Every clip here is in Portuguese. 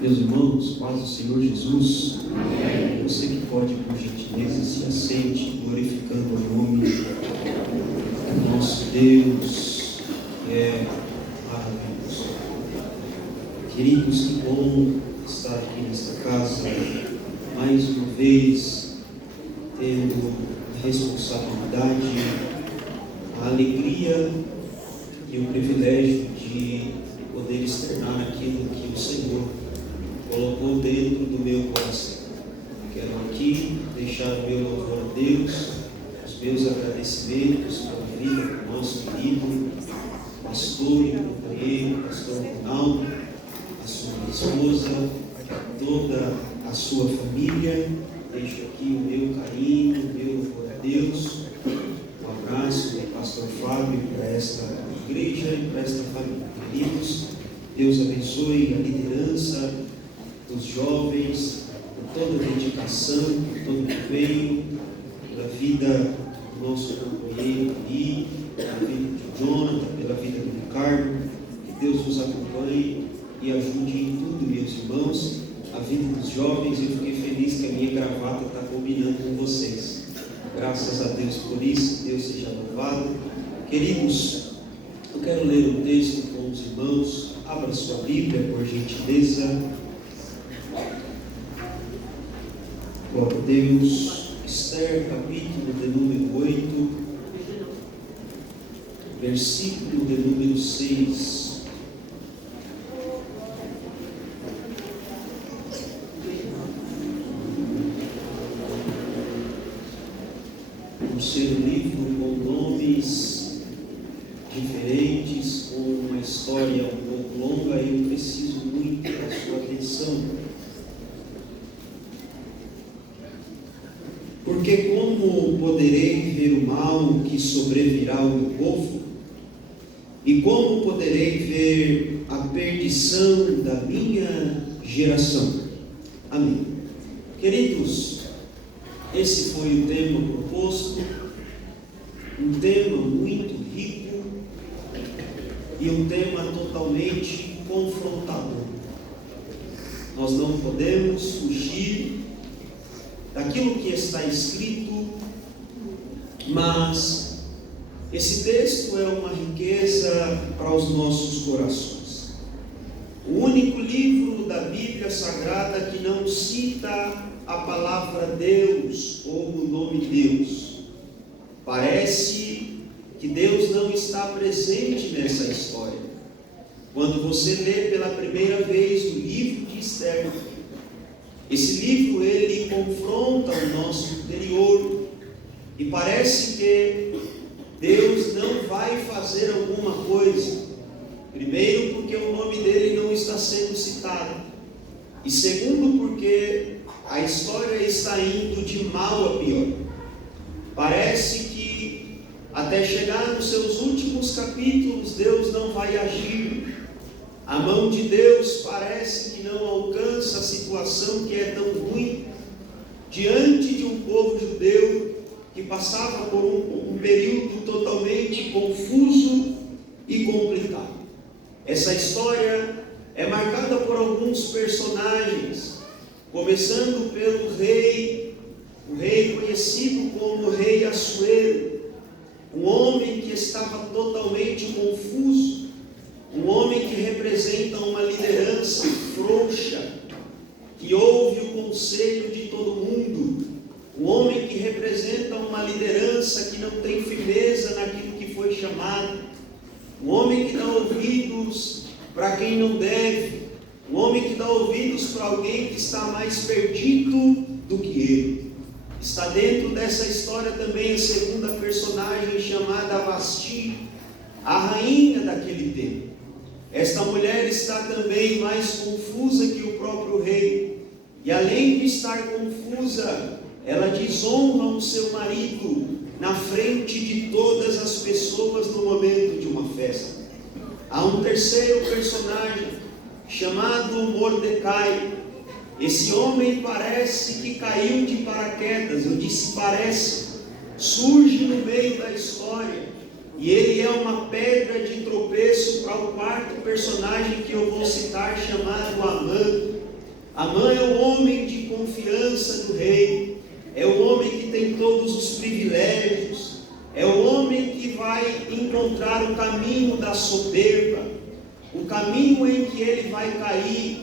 Meus irmãos, paz do Senhor Jesus. Amém. Você que pode, por gentileza, se assente, glorificando o nome do nosso Deus, que é maravilhoso. Queridos, que bom estar aqui nesta casa, mais uma vez, tendo a responsabilidade, a alegria e o privilégio de poder externar aquilo que o Senhor colocou dentro do meu coração. Quero aqui deixar o meu louvor a Deus, os meus agradecimentos pela vida do nosso querido pastor e companheiro, pastor Ronaldo, a sua esposa, toda a sua família. Deixo aqui o meu carinho, o meu louvor a Deus, um abraço do pastor Fábio para esta igreja e para esta família. Queridos, Deus abençoe a liderança dos jovens, por toda a dedicação, por todo o empenho, pela vida do nosso companheiro ali, pela vida de Jonathan, pela vida do Ricardo. Que Deus nos acompanhe e ajude em tudo, meus irmãos. A vida dos jovens, eu fiquei feliz que a minha gravata está combinando com vocês. Graças a Deus por isso, Deus seja louvado. Queridos, eu quero ler um texto com os irmãos. Abra sua Bíblia, por gentileza. Glória a Deus. Esther, capítulo de número 8, versículo de número 6. Por ser um livro com nomes diferentes, com uma história um pouco longa, eu preciso muito da sua atenção. Porque como poderei ver o mal que sobrevirá ao meu povo? E como poderei ver a perdição da minha geração? Amém. Queridos, esse foi o tema proposto, um tema muito rico e um tema totalmente confrontador. Nós não podemos fugir daquilo que está escrito, mas esse texto é uma riqueza para os nossos corações. O único livro da Bíblia Sagrada que não cita a palavra Deus ou o nome Deus. Parece que Deus não está presente nessa história. Quando você lê pela primeira vez o livro de Esther, esse livro ele confronta o nosso interior e parece que Deus não vai fazer alguma coisa. Primeiro, porque o nome dele não está sendo citado, e segundo, porque a história está indo de mal a pior. Parece que até chegar nos seus últimos capítulos Deus não vai agir. A mão de Deus parece que não alcança a situação que é tão ruim diante de um povo judeu que passava por um período totalmente confuso e complicado. Essa história é marcada por alguns personagens, começando pelo rei, o rei conhecido como rei Assuero, um homem que estava totalmente confuso, um homem que representa uma liderança frouxa, que ouve o conselho de todo mundo, um homem que representa uma liderança que não tem firmeza naquilo que foi chamado, um homem que dá ouvidos para quem não deve, um homem que dá ouvidos para alguém que está mais perdido do que ele. Está dentro dessa história também a segunda personagem chamada Vasti, a rainha daquele tempo. Esta mulher está também mais confusa que o próprio rei, e além de estar confusa, ela desonra o seu marido na frente de todas as pessoas no momento de uma festa. Há um terceiro personagem chamado Mordecai. Esse homem parece que caiu de paraquedas, eu disse parece, surge no meio da história, e ele é uma pedra de tropeço para o quarto personagem que eu vou citar, chamado Amã. Amã é o homem de confiança do rei, é o homem que tem todos os privilégios, é o homem que vai encontrar o caminho da soberba, o caminho em que ele vai cair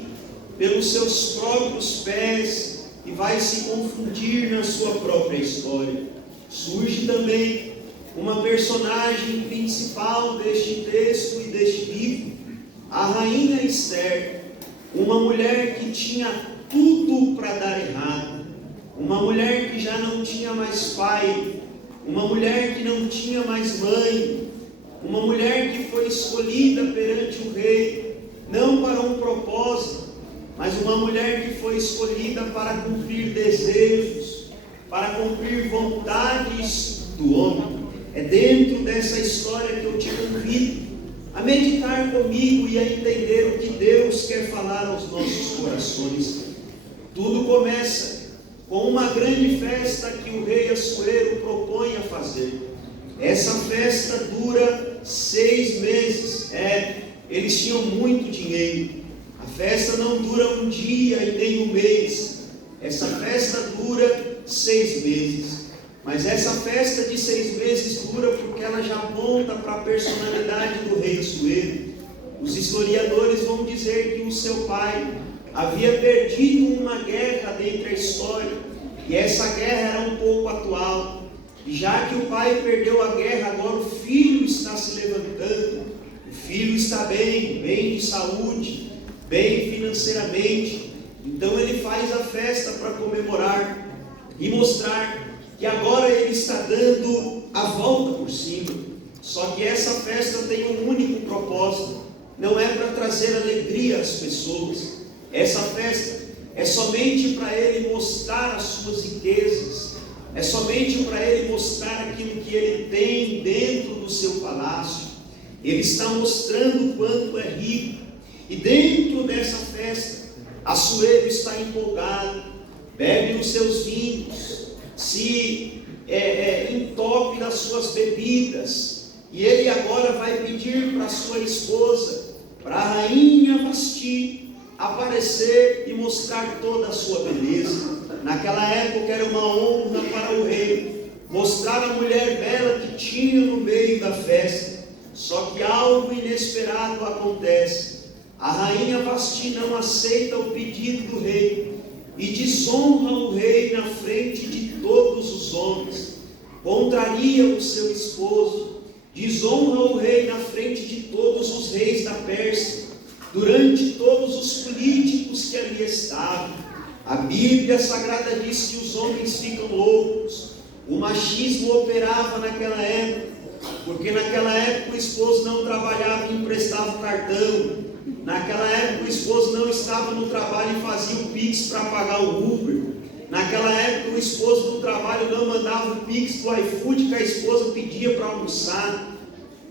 pelos seus próprios pés e vai se confundir na sua própria história. Surge também uma personagem principal deste texto e deste livro, a rainha Esther, uma mulher que tinha tudo para dar errado, uma mulher que já não tinha mais pai, uma mulher que não tinha mais mãe, uma mulher que foi escolhida perante o rei, não para um propósito, mas uma mulher que foi escolhida para cumprir desejos, para cumprir vontades do homem. É dentro dessa história que eu te convido a meditar comigo e a entender o que Deus quer falar aos nossos corações. Tudo começa com uma grande festa que o rei Assuero propõe a fazer. Essa festa dura 6 meses. Eles tinham muito dinheiro. A festa não dura um dia e nem um mês. Essa festa dura 6 meses. Mas essa festa de 6 meses dura porque ela já aponta para a personalidade do rei Assuero. Os historiadores vão dizer que o seu pai havia perdido uma guerra dentro da história, e essa guerra era um pouco atual. E já que o pai perdeu a guerra, agora o filho está se levantando. O filho está bem de saúde, bem financeiramente. Então ele faz a festa para comemorar e mostrar que agora ele está dando a volta por cima. Só que essa festa tem um único propósito, não é para trazer alegria às pessoas. Essa festa é somente para ele mostrar as suas riquezas, é somente para ele mostrar aquilo que ele tem dentro do seu palácio. Ele está mostrando o quanto é rico, e dentro dessa festa, Assuero está empolgado, bebe os seus vinhos, se entope das suas bebidas, e ele agora vai pedir para sua esposa, para a rainha Vasti, aparecer e mostrar toda a sua beleza. Naquela época era uma honra para o rei mostrar a mulher bela que tinha no meio da festa. Só que algo inesperado acontece. A rainha Vasti não aceita o pedido do rei e desonra o rei na frente de todos os homens, contraria o seu esposo, desonra o rei na frente de todos os reis da Pérsia, durante todos os políticos que ali estavam. A Bíblia Sagrada diz que os homens ficam loucos. O machismo operava naquela época, porque naquela época o esposo não trabalhava e emprestava o cartão. Naquela época o esposo não estava no trabalho e fazia o Pix para pagar o Uber. Naquela época o esposo no trabalho não mandava o Pix para o iFood que a esposa pedia para almoçar.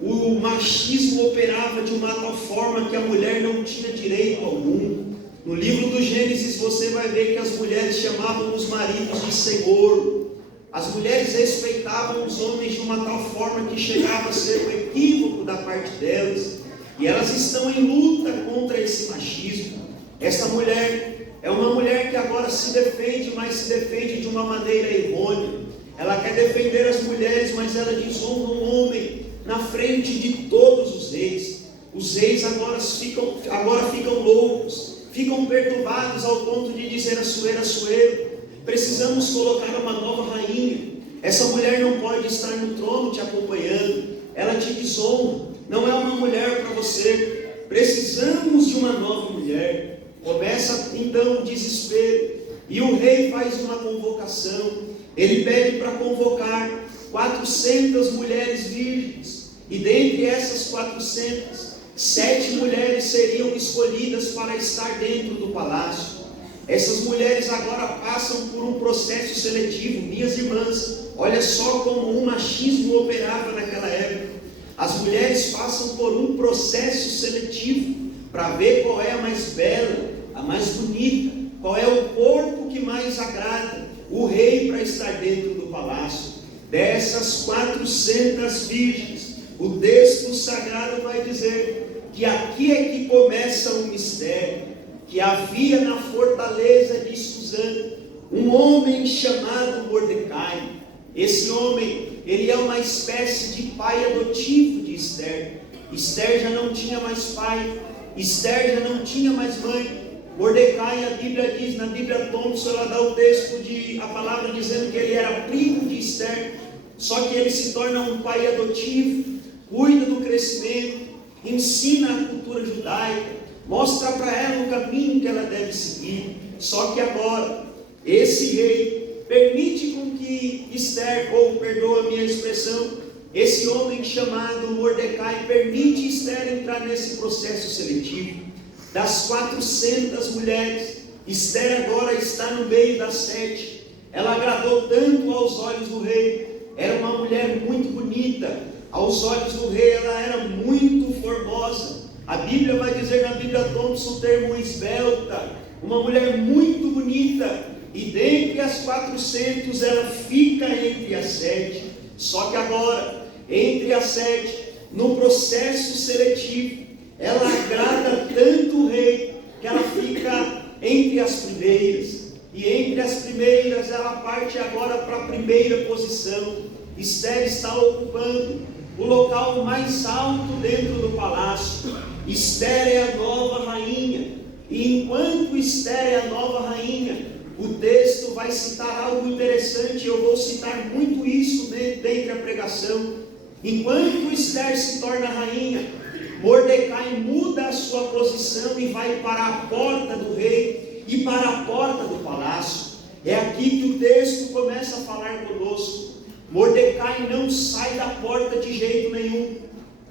O machismo operava de uma tal forma que a mulher não tinha direito algum. No livro do Gênesis você vai ver que as mulheres chamavam os maridos de senhor. As mulheres respeitavam os homens de uma tal forma que chegava a ser um equívoco da parte delas. E elas estão em luta contra esse machismo. Esta mulher é uma mulher que agora se defende, mas se defende de uma maneira errônea. Ela quer defender as mulheres, mas ela desonra um homem na frente de todos os reis. Os reis agora ficam loucos, ficam perturbados ao ponto de dizer a Assuero, precisamos colocar uma nova rainha. Essa mulher não pode estar no trono te acompanhando, ela te desonra. Não é uma mulher para você. Precisamos de uma nova mulher. Começa então o desespero. E o rei faz uma convocação. Ele pede para convocar 400 mulheres virgens. E dentre essas 400, 7 mulheres seriam escolhidas para estar dentro do palácio. Essas mulheres agora passam por um processo seletivo. Minhas irmãs, olha só como o machismo operava naquela época. As mulheres passam por um processo seletivo para ver qual é a mais bela, a mais bonita, qual é o corpo que mais agrada o rei para estar dentro do palácio. Dessas 400 virgens, o texto sagrado vai dizer que aqui é que começa o mistério, que havia na fortaleza de Suzã um homem chamado Mordecai. Esse homem, ele é uma espécie de pai adotivo de Esther. Esther já não tinha mais pai, Esther já não tinha mais mãe. Mordecai, a Bíblia diz, na Bíblia Thompson, ela dá o texto, a palavra dizendo que ele era primo de Esther. Só que ele se torna um pai adotivo, cuida do crescimento, ensina a cultura judaica, mostra para ela o caminho que ela deve seguir. Só que agora, esse rei permite com que Esther, ou perdoa a minha expressão, esse homem chamado Mordecai, permite Esther entrar nesse processo seletivo. Das 400 mulheres, Esther agora está no meio das 7. Ela agradou tanto aos olhos do rei, era uma mulher muito bonita, aos olhos do rei ela era muito formosa. A Bíblia vai dizer na Bíblia Thompson o termo esbelta, uma mulher muito bonita, e dentre as 400 ela fica entre as 7. Só que agora, entre as 7, no processo seletivo, ela agrada tanto o rei, que ela fica entre as primeiras. E entre as primeiras, ela parte agora para a primeira posição. Esther está ocupando o local mais alto dentro do palácio. Esther é a nova rainha. E enquanto Esther é a nova rainha, o texto vai citar algo interessante. Eu vou citar muito isso dentro da pregação. Enquanto Esther se torna rainha, Mordecai muda a sua posição e vai para a porta do rei e para a porta do palácio. É aqui que o texto começa a falar conosco. Mordecai não sai da porta de jeito nenhum.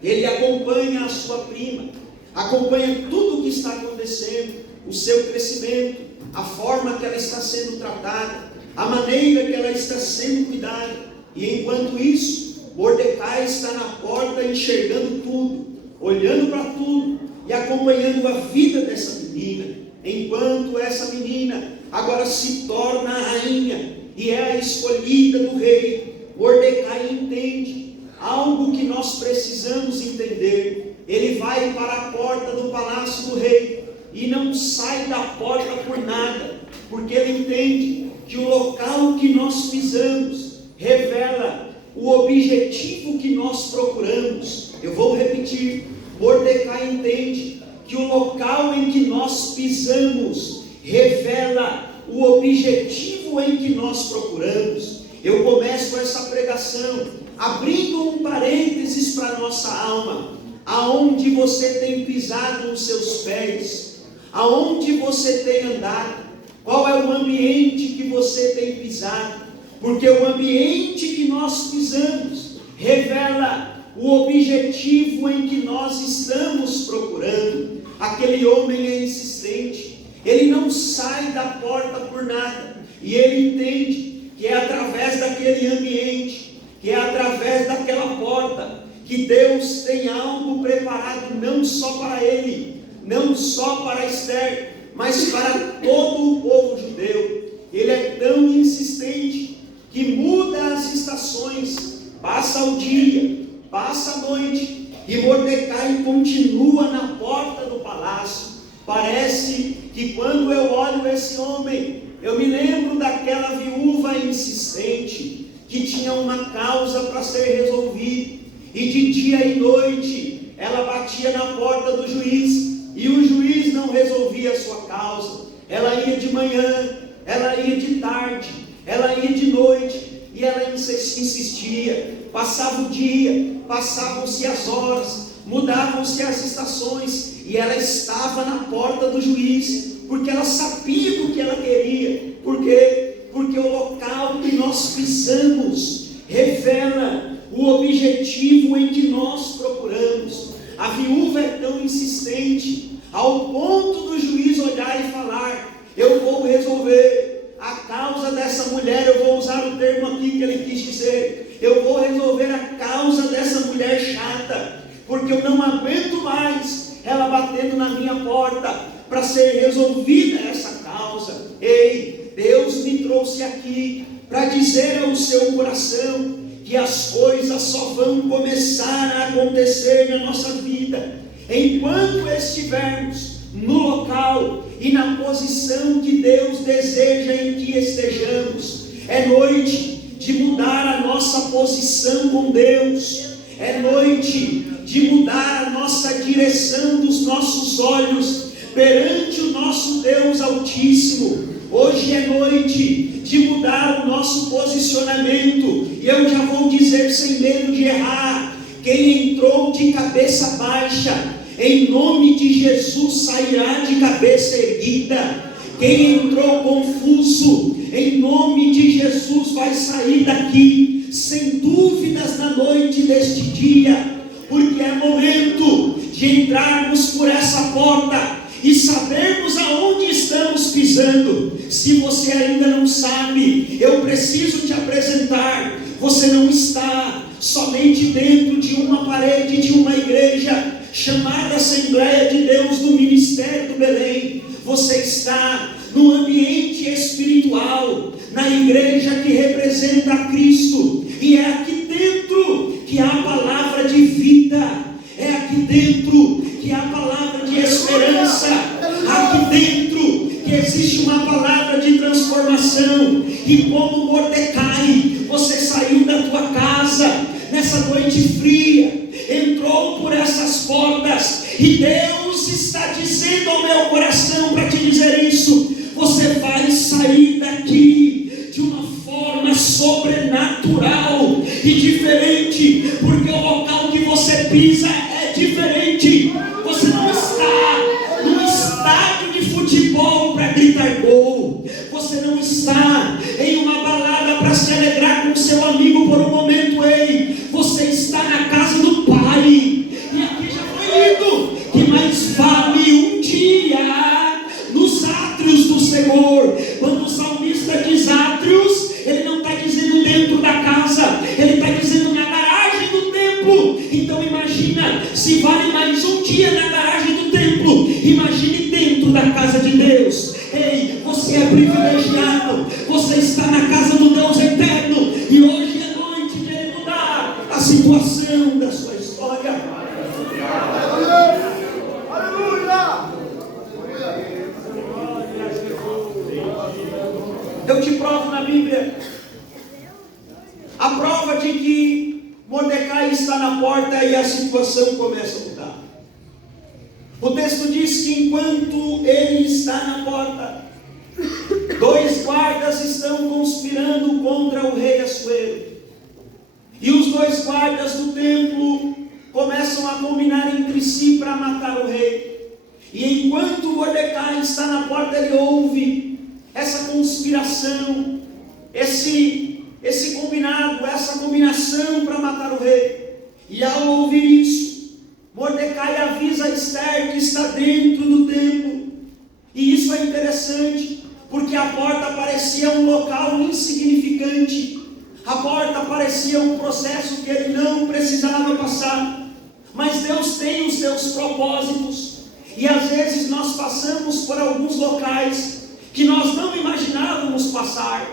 Ele acompanha a sua prima, acompanha tudo o que está acontecendo, o seu crescimento, a forma que ela está sendo tratada, a maneira que ela está sendo cuidada. E enquanto isso, Mordecai está na porta enxergando tudo, olhando para tudo e acompanhando a vida dessa menina, enquanto essa menina agora se torna a rainha e é a escolhida do rei. Mordecai entende algo que nós precisamos entender. Ele vai para a porta do palácio do rei e não sai da porta por nada, porque ele entende que o local que nós pisamos revela o objetivo que nós procuramos. Eu vou repetir. Mordecai entende que o local em que nós pisamos revela o objetivo em que nós procuramos. Eu começo essa pregação abrindo um parênteses para a nossa alma. Aonde você tem pisado os seus pés? Aonde você tem andado? Qual é o ambiente que você tem pisado? Porque o ambiente que nós pisamos revela o objetivo em que nós estamos procurando. Aquele homem é insistente, ele não sai da porta por nada, e ele entende que é através daquele ambiente, que é através daquela porta, que Deus tem algo preparado não só para ele, não só para Esther, mas para todo o povo judeu. Ele é tão insistente que muda as estações, passa o dia, passa a noite, e Mordecai continua na porta do palácio. Parece que quando eu olho esse homem, eu me lembro daquela viúva insistente, que tinha uma causa para ser resolvida, e de dia e noite ela batia na porta do juiz, e o juiz não resolvia a sua causa. Ela ia de manhã, ela ia de tarde, ela ia de noite, e ela insistia. Passava o dia, passavam-se as horas, mudavam-se as estações, e ela estava na porta do juiz, porque ela sabia do que ela queria. Por quê? Porque o local que nós pisamos revela o objetivo em que nós procuramos. A viúva é tão insistente, ao ponto do juiz olhar e falar: eu vou resolver a causa dessa mulher. Eu vou usar o termo aqui que ele quis dizer: eu vou resolver a causa dessa mulher chata, porque eu não aguento mais ela batendo na minha porta para ser resolvida essa causa. Ei, Deus me trouxe aqui para dizer ao seu coração que as coisas só vão começar a acontecer na nossa vida enquanto estivermos no local e na posição que Deus deseja em que estejamos. É noite de mudar a nossa posição com Deus, é noite de mudar a nossa direção dos nossos olhos perante o nosso Deus Altíssimo. Hoje é noite de mudar o nosso posicionamento, e eu já vou dizer sem medo de errar: quem entrou de cabeça baixa, em nome de Jesus sairá de cabeça erguida. Quem entrou confuso, em nome de Jesus vai sair daqui sem dúvidas na noite deste dia, porque é momento de entrarmos por essa porta e sabermos aonde estamos pisando. Se você ainda não sabe, eu preciso te apresentar. Você não está somente dentro de uma parede de uma igreja chamada Assembleia de Deus do Ministério do Belém. Você está no ambiente espiritual, na igreja que representa a Cristo, e é aqui dentro que há a palavra de vida, é aqui dentro que há a palavra de esperança, aqui dentro que existe uma palavra de transformação. E como Mordecai, você saiu da tua casa nessa noite fria, entrou por essas portas, e Deus está dizendo ao meu coração para te dizer isso: você vai sair daqui de uma forma sobrenatural e diferente, porque o local que você pisa é diferente. Você não está num estádio de futebol para gritar gol, você não está em uma balada para se alegrar com seu amigo por um momento. Ei, você está na casa do Pai, e aqui já foi lido que mais vale um dia nos átrios do Senhor. Quando o salmista diz átrios, ele não está dizendo dentro da casa, ele está dizendo na garagem do templo. Então imagina, se vale mais um dia na garagem do templo, imagine dentro da casa de Deus. Ei, você é privilegiado, você está na casa do Deus eterno, e hoje é noite de Ele mudar a situação da sua história. Aleluia! Eu te provo na Bíblia a prova de que Mordecai está na porta e a situação começa a mudar. O texto diz que enquanto ele está na porta, 2 guardas estão conspirando contra o rei Assuero. E os 2 guardas do templo começam a combinar entre si para matar o rei. E enquanto Mordecai está na porta, ele ouve essa conspiração, esse combinado, essa combinação para matar o rei. E ao ouvir isso, Mordecai avisa Esther que está dentro do templo. E isso é interessante, porque a porta parecia um local insignificante. A porta parecia um processo que ele não precisava passar. Mas Deus tem os seus propósitos. E às vezes nós passamos por alguns locais que nós não imaginávamos passar.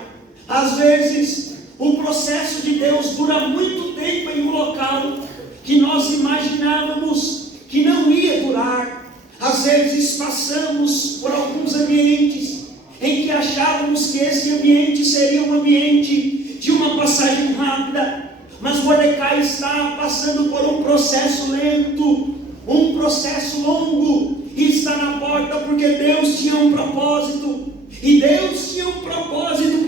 Às vezes o processo de Deus dura muito tempo em um local que nós imaginávamos que não ia durar. Às vezes passamos por alguns ambientes em que achávamos que esse ambiente seria um ambiente de uma passagem rápida, mas Mordecai está passando por um processo lento, um processo longo, e está na porta porque Deus tinha um propósito. E Deus tinha um propósito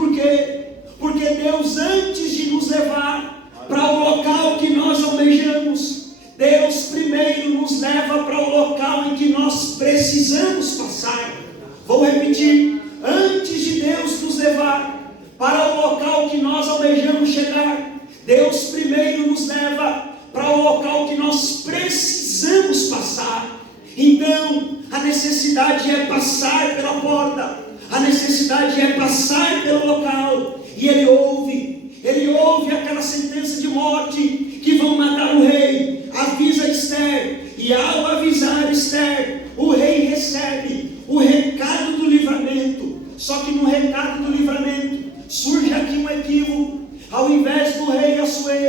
porque Deus, antes de nos levar para o local que nós almejamos, Deus primeiro nos leva para o local em que nós precisamos passar. Vou repetir: antes de Deus nos levar para o local que nós almejamos chegar, Deus primeiro nos leva para o local que nós precisamos passar. Então, a necessidade é passar pela porta, a necessidade é passar pelo local. E ele ouve aquela sentença de morte, que vão matar o rei. Avisa Esther, e ao avisar Esther, o rei recebe o recado do livramento. Só que no recado do livramento surge aqui um equívoco. Ao invés do rei Assuero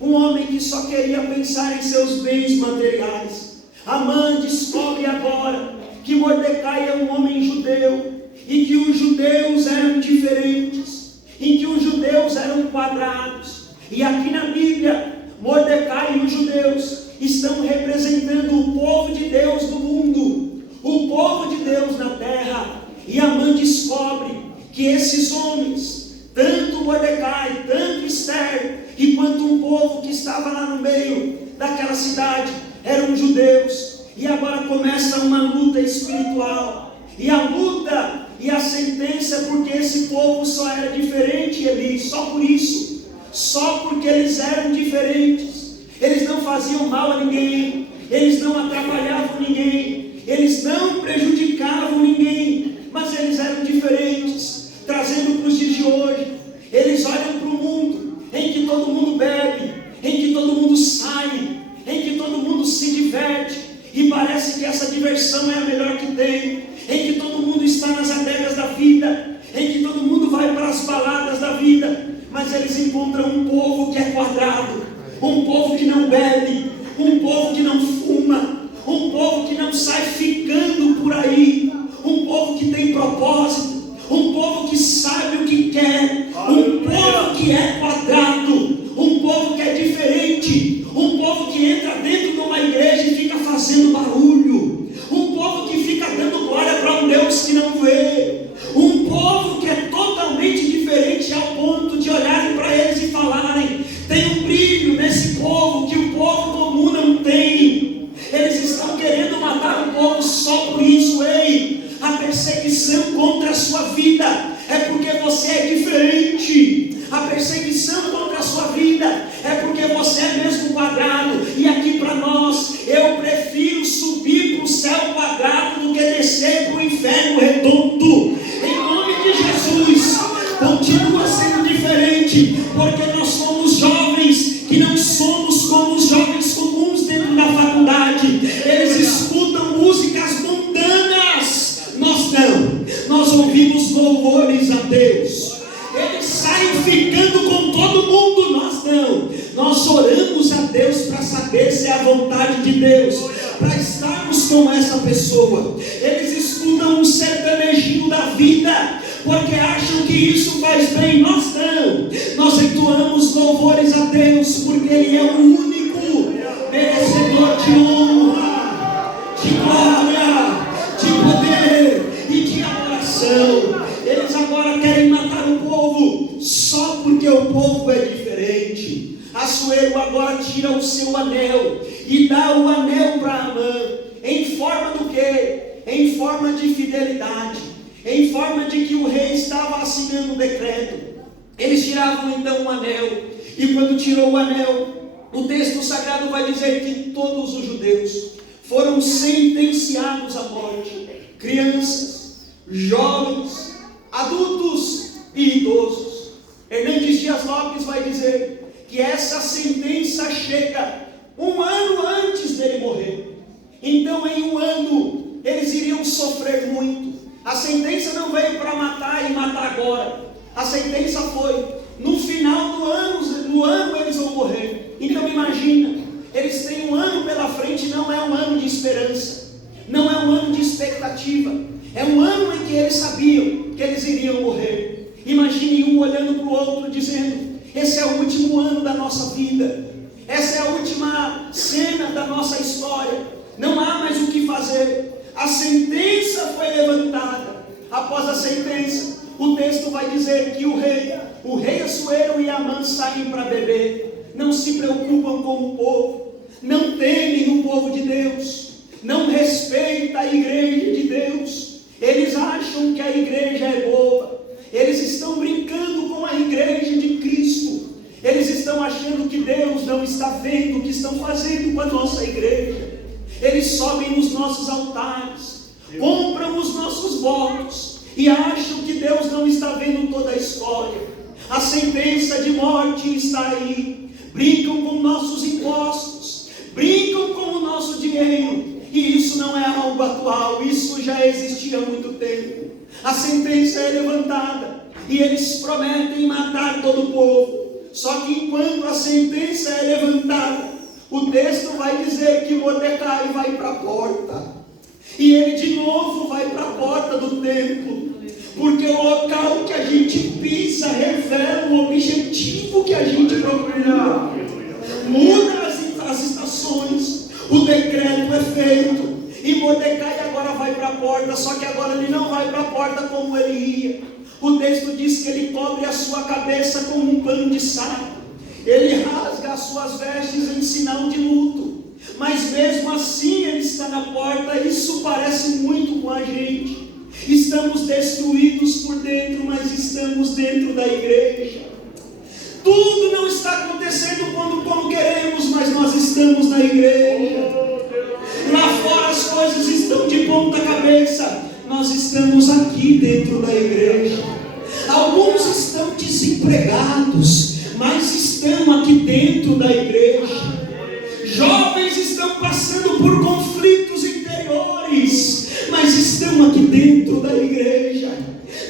um homem que só queria pensar em seus bens materiais. Amã descobre agora que Mordecai é um homem judeu, e que os judeus eram diferentes, e que os judeus eram quadrados. E aqui na Bíblia, Mordecai e os judeus estão representando o povo de Deus do mundo, o povo de Deus na terra. E Amã descobre que esses homens, tanto Mordecai, tanto Esther, e quanto um povo que estava lá no meio daquela cidade, eram judeus. E agora começa uma luta espiritual, e a luta e a sentença, porque esse povo só era diferente, Eli, só por isso, só porque eles eram diferentes. Eles não faziam mal a ninguém, eles não atrapalhavam ninguém, eles não prejudicavam ninguém, mas eles eram diferentes. Trazendo para os dias de hoje, eles olham para o mundo em que todo mundo bebe, em que todo mundo sai, em que todo mundo se diverte, e parece que essa diversão é a melhor que tem, em que todo mundo está nas adegas da vida, em que todo mundo vai para as baladas da vida, mas eles encontram um povo que é quadrado, um povo que não bebe, um povo que não fuma, um povo que não sai ficando por aí, um povo que tem propósito, um povo que sabe o que quer, um povo que é quadrado, um povo que é diferente, um povo que entra dentro de uma igreja e fica fazendo barulho, um povo que fica dando glória para um Deus que não vê, um povo que é totalmente diferente ao ponto de olharem para eles e falarem: tem um brilho nesse povo que o povo comum não tem. Eles estão querendo matar o povo só por isso. Ei, a perseguição contra a sua vida é porque você é diferente. A perseguição contra a sua vida é porque você é mesmo quadrado. E aqui para nós, eu prefiro subir para o céu quadrado do que descer para o inferno redondo. Em nome de Jesus, continua sendo diferente, porque nós somos jovens que não somos como os jovens comuns dentro da faculdade. Eles escutam músicas mundanas, nós não. Nós ouvimos louvores a Deus. Eles saem ficando com todo mundo, nós não. Nós oramos a Deus para saber se é a vontade de Deus, para estarmos com essa pessoa. Eles escutam um sertanejinho da vida, porque acham que isso faz bem, nós não. Nós entoamos louvores a Deus, porque Ele é o único merecedor de honra, de glória, de poder e de adoração. Eles agora querem matar o povo, só porque o povo é diferente. Assuero agora tira o seu anel e dá o anel para Amã, em forma do quê? Em forma de fidelidade, em forma de que o rei estava assinando o decreto. Eles tiravam então o anel, e quando tirou o anel, o texto sagrado vai dizer que todos os judeus foram sentenciados à morte, crianças, jovens, adultos e idosos. Hernandes Dias Lopes vai dizer que essa sentença chega um ano antes dele morrer. Então em um ano eles iriam sofrer muito. A sentença não veio para matar e matar agora. A sentença foi: no final do ano eles vão morrer. Então imagina, eles têm um ano pela frente. Não é um ano de esperança, não é um ano de expectativa, é um ano em que eles sabiam que eles iriam morrer. Imagine um olhando para o outro dizendo: esse é o último ano da nossa vida, essa é a última cena da nossa história, não há mais o que fazer. A sentença foi levantada. Após a sentença, o texto vai dizer que o rei Assuero e Amã saem para beber. Não se preocupam com o povo, não temem o povo de Deus, não respeitam a igreja de Deus. Eles acham que a igreja é boa, eles estão brincando com a igreja de Cristo. Eles estão achando que Deus não está vendo o que estão fazendo com a nossa igreja. Eles sobem nos nossos altares, compram os nossos votos e acham que Deus não está vendo toda a história. A sentença de morte está aí. Brincam com nossos impostos, brincam com o nosso dinheiro, e isso não é algo atual, isso já existia há muito tempo. A sentença é levantada e eles prometem matar todo o povo. Só que enquanto a sentença é levantada, o texto vai dizer que Mordecai vai para a porta. E ele de novo vai para a porta do templo. Porque o local que a gente pisa revela o objetivo que a gente procura. Muda as estações, o decreto é feito. E Mordecai agora vai para a porta, só que agora ele não vai para a porta como ele ia. O texto diz que ele cobre a sua cabeça com um pano de saco. Ele rasga as suas vestes em sinal de luto. Mas mesmo assim ele está na porta. Isso parece muito com a gente. Estamos destruídos por dentro, mas estamos dentro da igreja. Tudo não está acontecendo como queremos, mas nós estamos na igreja. Lá fora as coisas estão de ponta cabeça, nós estamos aqui dentro da igreja. Alguns estão desempregados, mas estão aqui dentro da igreja. Jovens estão passando por conflitos interiores, mas estão aqui dentro da igreja.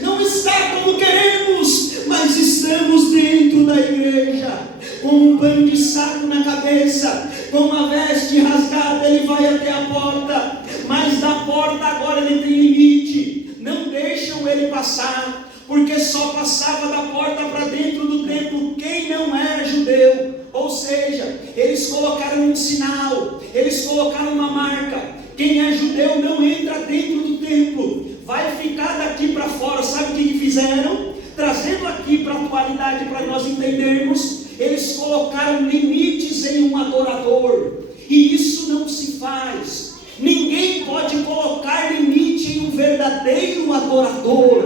Não está como queremos, mas estamos dentro da igreja. Com um pano de saco na cabeça, com uma veste rasgada, ele vai até a porta. Mas da porta agora ele tem limite. Não deixam ele passar, porque só passava da porta para dentro do templo quem não era judeu. Ou seja, eles colocaram um sinal, eles colocaram uma marca. Quem é judeu não entra dentro do templo, vai ficar daqui para fora. Sabe o que fizeram? Trazendo aqui para a atualidade, para nós entendermos, eles colocaram limites em um adorador, e isso não se faz. Ninguém pode colocar limite em um verdadeiro adorador.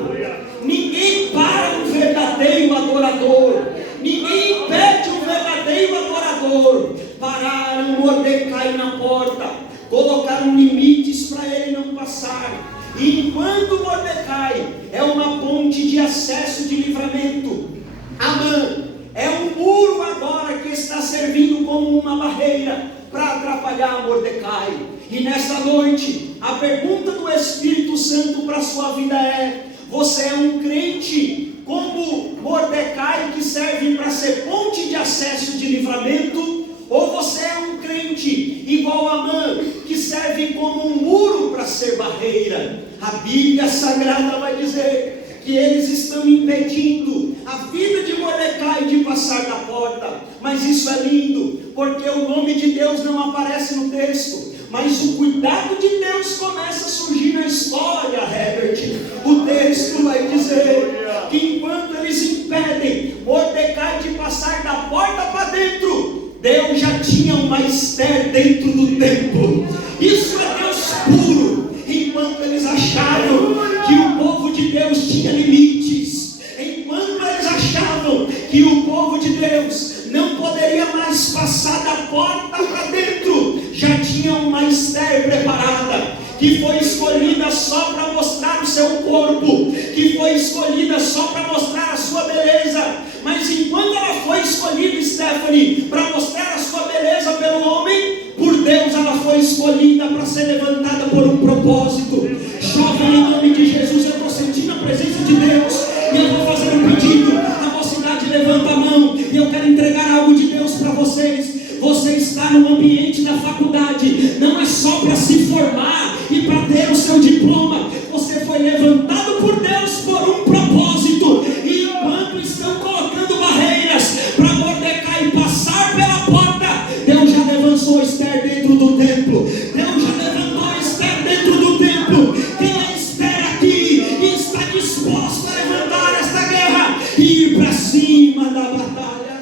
Ninguém para um verdadeiro adorador. Ninguém impede um verdadeiro adorador. Pararam Mordecai na porta, colocaram limites para ele não passar. E enquanto Mordecai é uma ponte de acesso, de livramento, Amã é um muro agora que está servindo como uma barreira para atrapalhar Mordecai. E nesta noite, a pergunta do Espírito Santo para a sua vida é: você é um crente como Mordecai que serve para ser ponte de acesso, de livramento? Ou você é um crente igual a Amã, que serve como um muro para ser barreira? A Bíblia Sagrada vai dizer que eles estão impedindo a vida de Mordecai de passar da porta. Mas isso é lindo, porque o nome de Deus não aparece no texto, mas o cuidado de Deus começa a surgir na história, Herbert. O texto vai dizer que enquanto eles impedem Mordecai de passar da porta para dentro, Deus já tinha uma Esther dentro do templo. Isso é Deus puro. Enquanto eles achavam que o povo de Deus tinha limites, enquanto eles achavam que o povo de Deus não poderia mais passar da porta para dentro, já tinha uma Esther preparada, que foi escolhida só para mostrar o seu corpo, que foi escolhida só para mostrar a sua beleza. Mas enquanto ela foi escolhida, Stephanie, para mostrar a sua beleza pelo homem, por Deus ela foi escolhida para ser levantada por um propósito. Jovem, em nome de Jesus, eu estou sentindo a presença de Deus, e eu vou fazer um pedido. A mocidade levanta a mão, e eu quero entregar algo de Deus para vocês. Você está no ambiente da faculdade, não é só para se formar e para ter o seu diploma. Você foi levantado por Deus por um propósito. E enquanto estão colocando barreiras para Mordecai passar pela porta, Deus já levantou Esther dentro do templo. Deus já levantou Esther dentro do templo. Quem é Esther aqui e está disposto a levantar esta guerra e ir para cima da batalha?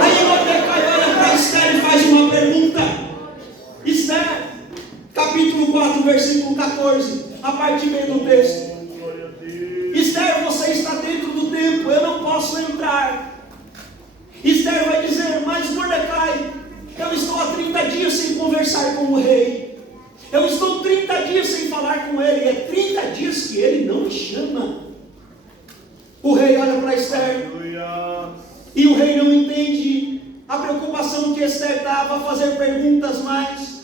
Aí Mordecai olha para Esther e faz uma pergunta. Esther, capítulo 4, versículo 14, a parte B do texto. Esther, você está dentro do templo, eu não posso entrar. Esther vai dizer: mas Mordecai, eu estou há 30 dias sem conversar com o rei. Eu estou 30 dias sem falar com ele. É 30 dias que ele não me chama. O rei olha para Esther, e o rei não entende a preocupação que Esther estava a fazer perguntas mais.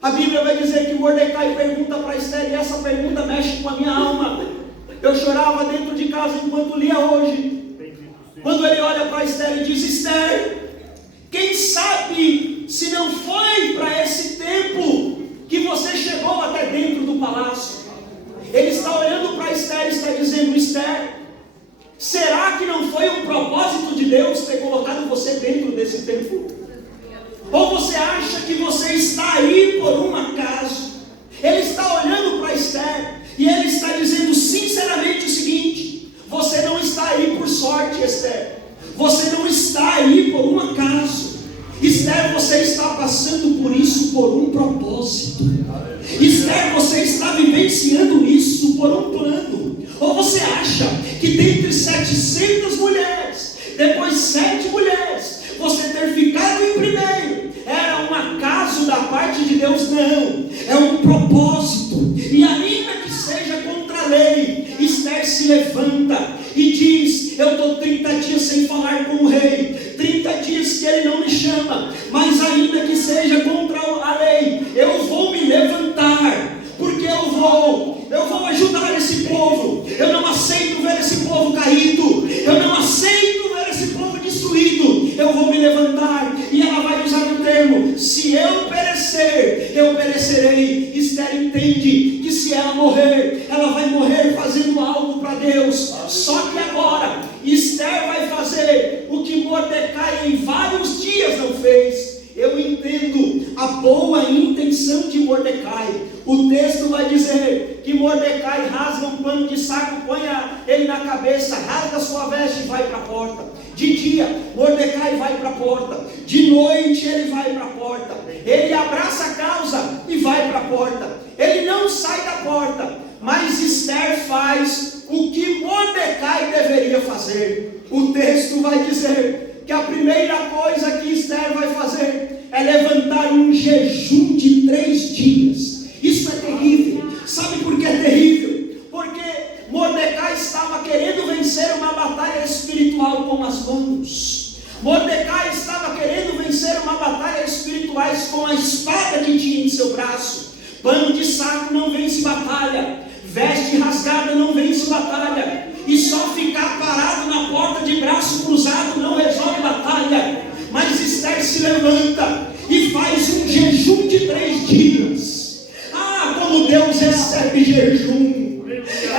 A Bíblia vai dizer que Mordecai pergunta para Esther, e essa pergunta mexe com a minha alma. Eu chorava dentro de casa enquanto lia hoje. Quando ele olha para Esther e diz: Esther, quem sabe se não foi para esse tempo que você chegou até dentro do palácio? Ele está olhando para Esther e está dizendo: Esther, será que não foi um propósito de Deus ter colocado você dentro desse templo? Ou você acha que você está aí por um acaso? Ele está olhando para Esther e ele está dizendo sinceramente o seguinte: você não está aí por sorte, Esther. Você não está aí por um acaso. Esther, você está passando por isso por um propósito. Esther, você está vivenciando isso por um plano. Ou você acha que dentre 700 mulheres, depois 7 mulheres, você ter ficado em primeiro era um acaso da parte de Deus? Não, é um propósito. E ainda que seja contra a lei, Esther se levanta e diz: eu estou 30 dias sem falar com o rei, 30 dias que ele não me chama, mas ainda que seja contra a lei, eu vou me levantar, porque eu vou ajudar esse povo. Eu não aceito ver esse povo caído, eu não aceito ver esse povo destruído. Eu vou me levantar. E ela vai usar um termo: se eu perecer, eu perecerei. Esther entende que se ela morrer, ela vai morrer fazendo algo para Deus. Só que agora Esther vai fazer o que Mordecai em vários dias não fez. Eu entendo a boa intenção de Mordecai. O texto vai dizer que Mordecai rasga um pano de saco, põe ele na cabeça, rasga sua veste e vai para a porta. De dia, Mordecai vai para a porta. De noite, ele vai para a porta. Ele abraça a causa e vai para a porta. Ele não sai da porta, mas Esther faz o que Mordecai deveria fazer. O texto vai dizer que a primeira coisa que Esther vai fazer é levantar um jejum de 3 dias. Isso é terrível. Sabe por que é terrível? Porque Mordecai estava querendo vencer uma batalha espiritual com as mãos. Mordecai estava querendo vencer uma batalha espiritual com a espada que tinha em seu braço. Pano de saco não vence batalha, veste rasgada não vence batalha, e só ficar parado na porta de braço cruzado não resolve batalha. Mas Esther se levanta e faz um jejum de 3 dias. Ah, como Deus recebe jejum!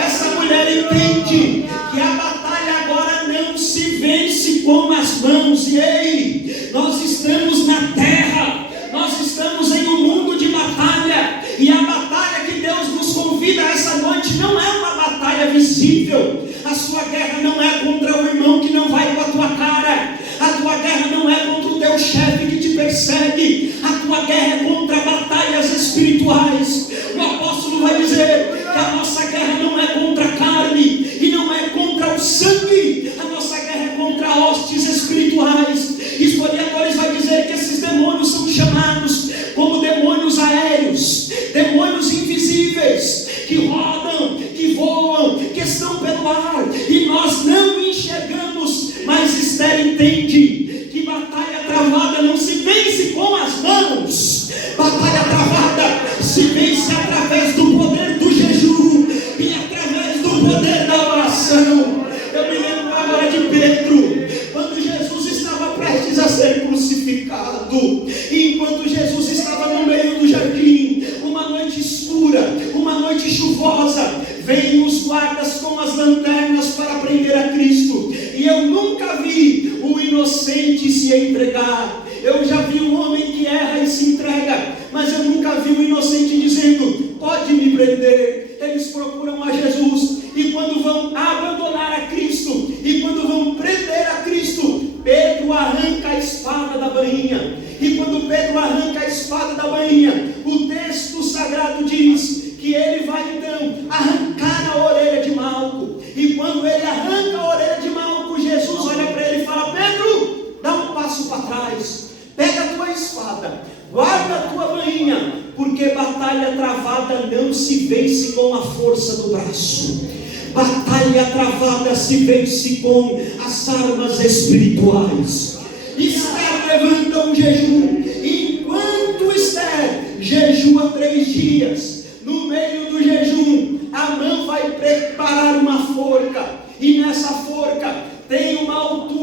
Essa mulher entende que a batalha agora não se vence com as mãos. E ei, nós estamos na terra, nós estamos em um mundo de batalha, e a batalha que Deus nos convida essa noite não é uma batalha visível. A sua guerra não é contra o irmão que não vai com a tua cara, a tua guerra não é contra o teu chefe que te persegue, a tua guerra é contra batalhas espirituais. O apóstolo vai dizer que a nossa guerra não é contra a carne e não é contra o sangue, a nossa guerra é contra hostes espirituais. Historiadores vai dizer que esses demônios são chamados como demônios aéreos, demônios invisíveis, que rodam, que voam, que estão pelo ar, e nós não enxergamos. Mas Esther entende que batalha travada não se vence com as mãos, batalha travada se vence através do poder do jejum e através do poder da oração. Eu me lembro agora de Pedro, quando Jesus estava prestes a ser crucificado, e enquanto Jesus estava no meio do jardim, uma noite escura, uma noite chuvosa, veio os guardas com as lanternas para prender a Cristo. E eu nunca vi o inocente se entregar. Eu já vi um homem que erra e se entrega, mas eu nunca vi o inocente dizendo: pode me prender. Eles procuram a Jesus, e quando vão abandonar a Cristo, e quando vão prender a Cristo, Pedro arranca a espada da bainha. E quando Pedro arranca a espada da bainha, o texto sagrado diz que ele vai então arrancar a orelha de Malco. E quando ele arranca a orelha de Malco, Jesus olha para ele e fala: Pedro, dá um passo para trás, pega a tua espada, guarda a tua bainha, porque batalha travada não se vence com a força do braço. Batalha travada se vence com as armas espirituais. Esther levanta um jejum, e enquanto Esther jejua 3 dias, no meio do jejum, Amã vai preparar uma forca, e nessa forca tem uma altura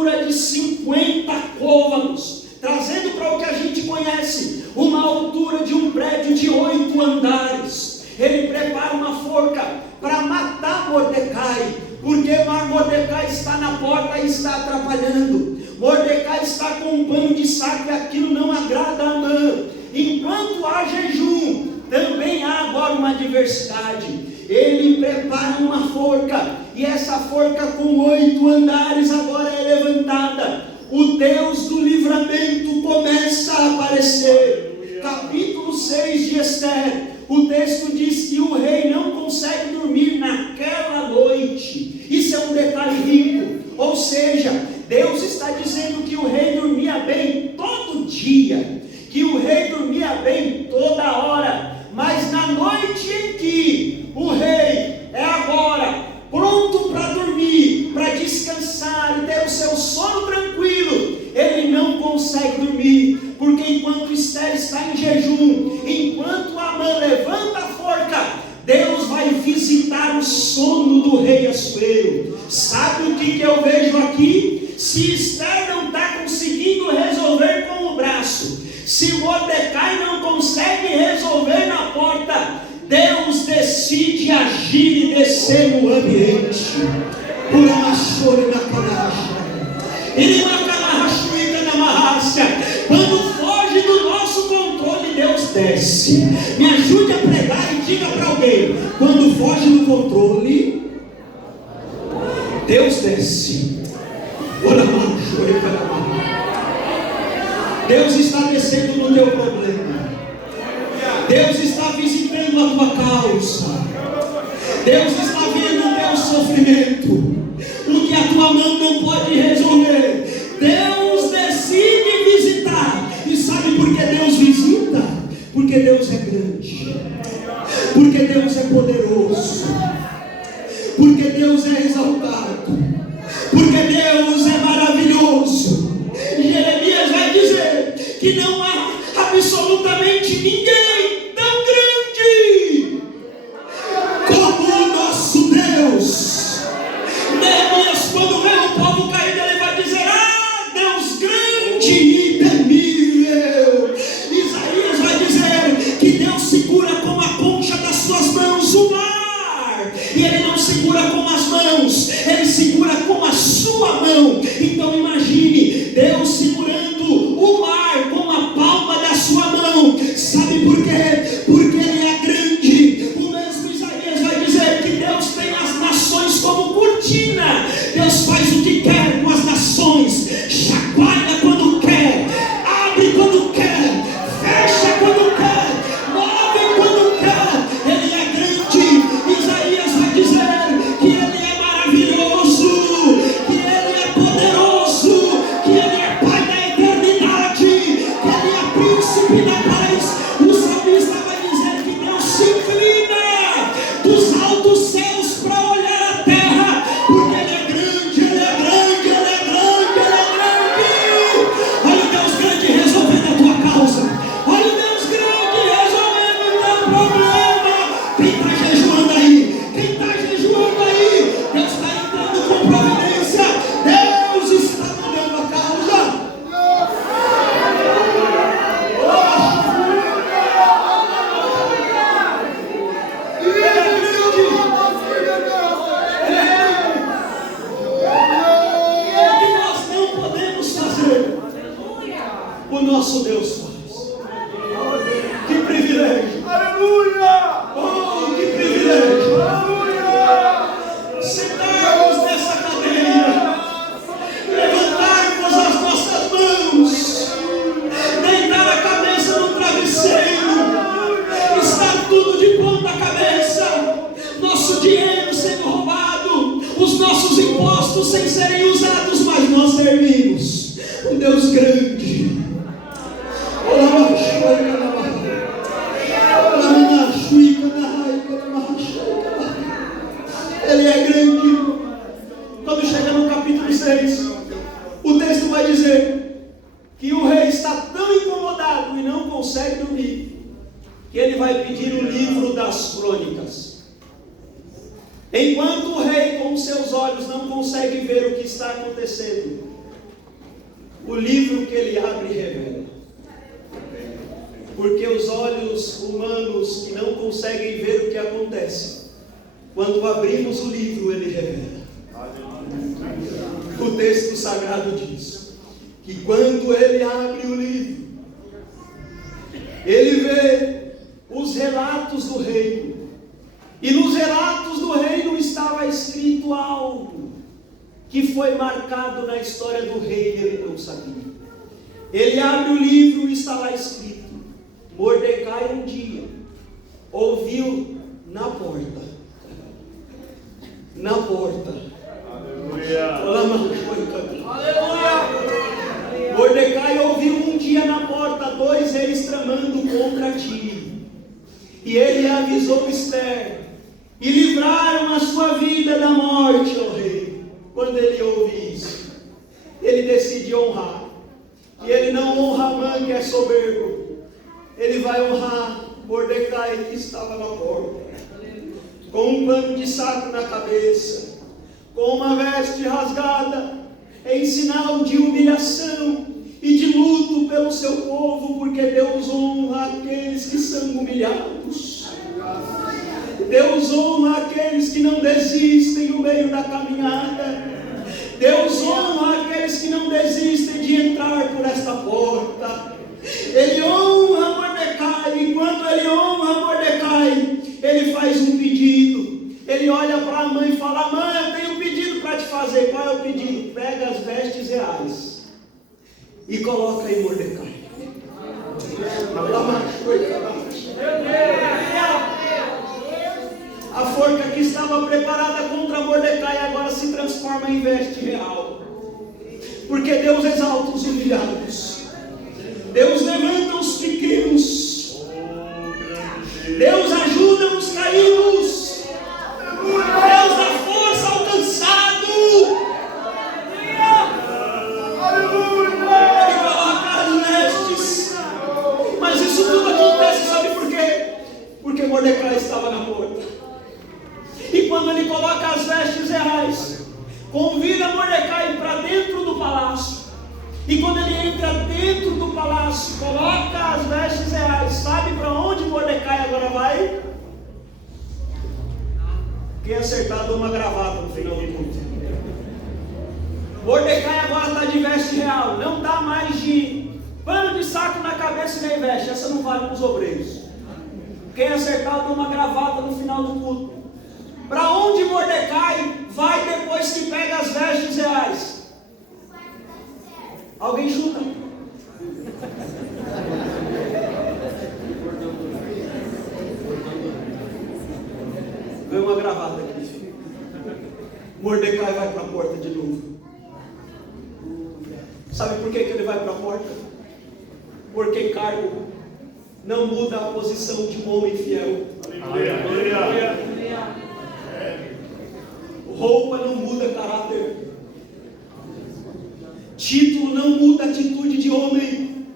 trazendo para o que a gente conhece, uma altura de um prédio de 8 andares. Ele prepara uma forca para matar Mordecai, porque Mordecai está na porta e está atrapalhando. Mordecai está com um pano de saco e aquilo não agrada a Amã. Enquanto há jejum, também há agora uma adversidade. Ele prepara uma forca, e essa forca com 8 andares agora é levantada. O Deus do livramento começa a aparecer. Capítulo 6 de Esther, o texto diz que o rei não consegue dormir naquela noite. Isso é um detalhe rico, ou seja, Deus está dizendo que o rei dormia bem todo dia, que o rei dormia bem toda hora, mas na noite em que o rei é agora pronto para dormir, para descansar e ter o seu sono tranquilo, ele não consegue dormir, porque enquanto Esther está em jejum, enquanto Amã levanta a forca, Deus vai visitar o sono do rei Assuero. Sabe o que eu vejo aqui? Se Esther não está conseguindo resolver com o braço, se Mordecai não consegue resolver na porta, Deus decide agir e descer no ambiente. Quando foge do nosso controle, Deus desce. Me ajude a pregar e diga para alguém: quando foge do controle, Deus desce. Deus está descendo no teu problema. Deus está visitando a tua causa. Deus está vendo o teu sofrimento. O que a tua mão não pode resolver, Deus decide visitar. E sabe por que Deus visita? Porque Deus é grande, porque Deus é poderoso, porque Deus é exaltado, porque Deus é maravilhoso. Jeremias vai dizer que não há absolutamente ninguém tão grande como o nosso Deus. Jeremias, quando vê o povo caído, ele vai dizer: ah, Deus grande e temível. Isaías vai dizer que Deus segura com a concha das suas mãos o mar, e ele não segura com as mãos, ele segura com a sua mão. Então imagine Deus segurando o mar com a palma da sua mão. Sabe por quê? Porque ele é grande. O mesmo Isaías vai dizer que Deus tem as nações como cortina. Deus faz o que quer com as nações, chacoalha quando quer, abre quando quer, fecha quando quer, move quando quer. Ele é grande. Isaías vai dizer que ele é maravilhoso, que ele é poderoso, que ele é Pai da eternidade, que ele é príncipe da paz. O salmista vai dizer que Deus se inclina dos altos céus para olhar a terra, porque ele é grande, ele é grande, ele é grande, ele é grande. Olha o Deus grande resolvendo a tua causa. Olha o Deus grande resolvendo o teu problema. Quem está jejuando aí? Quem está jejuando aí? Deus está entrando com providência. Deus está mudando a causa. Ele é grande. O que nós não podemos fazer, o nosso Deus faz. Que privilégio! Aleluia! Oh, que privilégio! Sentarmos nessa cadeira, levantarmos as nossas mãos, deitar a cabeça no travesseiro, está tudo de ponta cabeça, nosso dinheiro sendo roubado, os nossos impostos sem serem usados, mas nós servimos um Deus grande. Ele é grande. Quando chega no capítulo 6, o texto vai dizer que o rei está tão incomodado e não consegue dormir, que ele vai pedir o livro das crônicas. Enquanto o rei com seus olhos não consegue ver o que está acontecendo, o livro que ele abre revela. humanos que não conseguem ver o que acontece, quando abrimos o livro, ele revela. O texto sagrado diz que quando ele abre o livro, ele vê os relatos do reino. E nos relatos do reino estava escrito algo que foi marcado na história do rei, ele não sabia. Ele abre o livro e está lá escrito: Mordecai um dia ouviu na porta. Aleluia. Mordecai ouviu um dia na porta 2 reis tramando contra ti. E ele avisou Esther, e livraram a sua vida da morte, ó rei. Quando ele ouve isso, ele decide honrar. E ele não honra Amã, que é soberbo. Ele vai honrar Mordecai, que estava na porta, com um pano de saco na cabeça, com uma veste rasgada, em sinal de humilhação e de luto pelo seu povo, porque Deus honra aqueles que são humilhados. Deus honra aqueles que não desistem no meio da caminhada. Deus honra aqueles que não desistem de entrar por esta porta. Ele honra Mordecai, e quando ele honra Mordecai, ele faz um pedido. Ele olha para a mãe e fala: mãe, eu tenho um pedido para te fazer. Qual é o pedido? Pega as vestes reais e coloca em Mordecai. A forca que estava preparada contra Mordecai agora se transforma em veste real. Porque Deus exalta os humilhados. Deus levanta os pequenos. Deus ajuda os caídos. Deus dá força ao cansado. Ele coloca as vestes. Mas isso tudo acontece, sabe por quê? Porque Mordecai estava na porta. E quando ele coloca as vestes reais, convida Mordecai para dentro do palácio. E quando ele entra dentro do palácio, coloca as vestes reais, sabe para onde Mordecai agora vai? Quem acertar, dá uma gravata no final do culto. Mordecai agora está de veste real, não está mais de pano de saco na cabeça e nem veste. Essa não vale para os obreiros. Quem acertar, dá uma gravata no final do culto. Para onde Mordecai vai depois que pega as vestes reais? Alguém chuta? Vem uma gravata aqui. Mordecai vai para a porta de novo. Sabe por que ele vai para a porta? Porque cargo não muda a posição de um homem fiel. Aleluia. Roupa não muda caráter. Título não muda atitude de homem.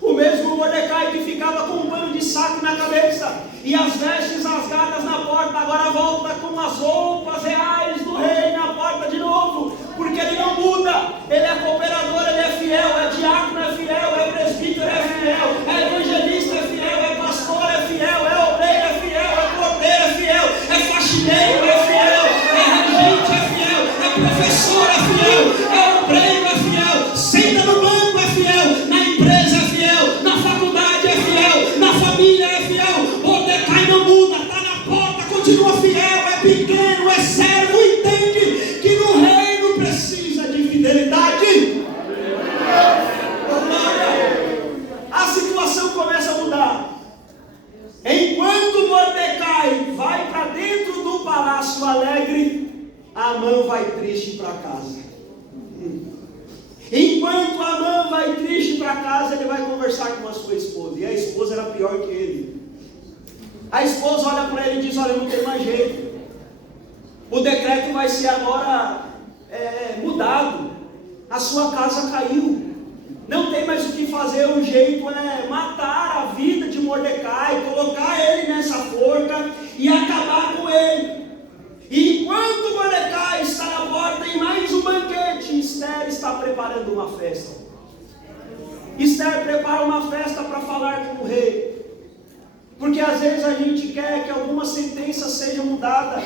O mesmo Mordecai que ficava com um pano de saco na cabeça e as vestes rasgadas na porta, agora volta com as roupas reais do rei na porta de novo, porque ele não muda. Ele é cooperador, ele é fiel, é diácono, é fiel, é presbítero, é fiel, é evangelista, é fiel, é pastor, é fiel, é obreiro, é fiel, é porteiro, é fiel, é faxineiro, é fiel, é regente, é fiel, é professor, é fiel, é obreiro, é fiel, senta no banco, é fiel, na empresa é fiel, na faculdade é fiel, na família é fiel. Mordecai não muda, está na porta, continua fiel, é pequeno, é servo, entende que no reino precisa de fidelidade. A situação começa a mudar. Enquanto Mordecai vai para dentro do palácio alegre, Amã vai triste para casa. Enquanto Amã vai triste para casa, ele vai conversar com a sua esposa. E a esposa era pior que ele. A esposa olha para ele e diz: olha, não tem mais jeito. O decreto vai ser agora mudado. A sua casa caiu. Não tem mais o que fazer. O jeito é matar a vida de Mordecai, colocar ele nessa forca e acabar com ele. E enquanto Mordecai está na porta em mais um banquete, Esther está preparando uma festa. Esther prepara uma festa para falar com o rei. Porque às vezes a gente quer que alguma sentença seja mudada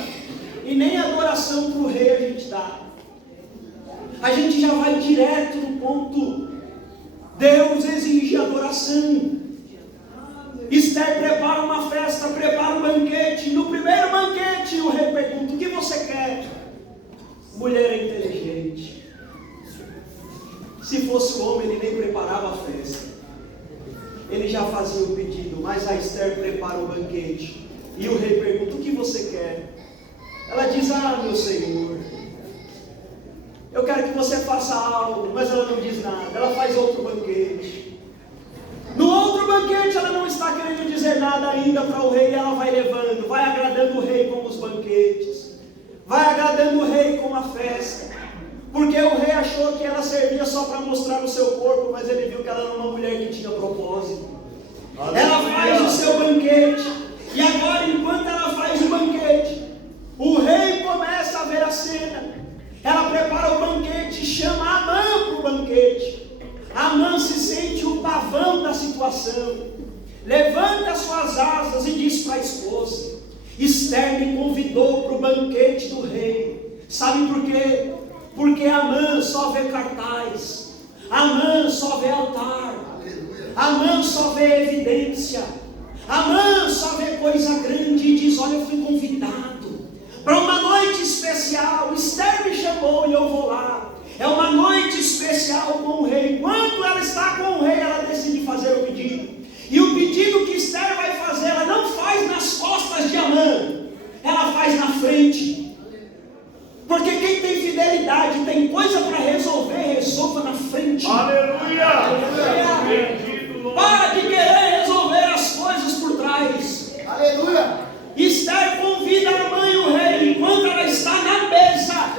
e nem adoração para o rei a gente dá. A gente já vai direto no ponto. Deus exige adoração. Esther prepara uma festa, prepara um banquete. No primeiro banquete o rei pergunta: o que você quer? Mulher inteligente. Se fosse homem ele nem preparava a festa, ele já fazia o pedido. Mas a Esther prepara o banquete e o rei pergunta: o que você quer? Ela diz: ah, meu senhor, eu quero que você faça algo. Mas ela não diz nada, ela faz outro banquete. No outro banquete ela não está querendo dizer nada ainda para o rei. Ela vai levando, vai agradando o rei com os banquetes, vai agradando o rei com a festa. Porque o rei achou que ela servia só para mostrar o seu corpo, mas ele viu que ela era uma mulher que tinha propósito. Ela faz o seu banquete, e agora, enquanto ela faz o banquete, o rei começa a ver a cena. Ela prepara o banquete, chama Amã para o banquete. Amã se sente o pavão da situação, levanta suas asas e diz para a esposa: Esther me convidou para o banquete do rei. Sabe por quê? Porque Amã só vê cartaz, Amã só vê altar, Amã só vê evidência, Amã só vê coisa grande e diz: olha, eu fui convidado para uma noite especial, Esther me chamou e eu vou lá. É uma noite especial com o rei. Quando ela está com o rei, ela decide fazer o pedido. E o pedido que Esther vai fazer, ela não faz nas costas de Amã, ela faz na frente. Porque quem tem fidelidade, tem coisa para resolver, resolva na frente. Aleluia! Para de querer resolver as coisas por trás. Aleluia! Esther convida a mãe e o rei. Enquanto ela está na mesa,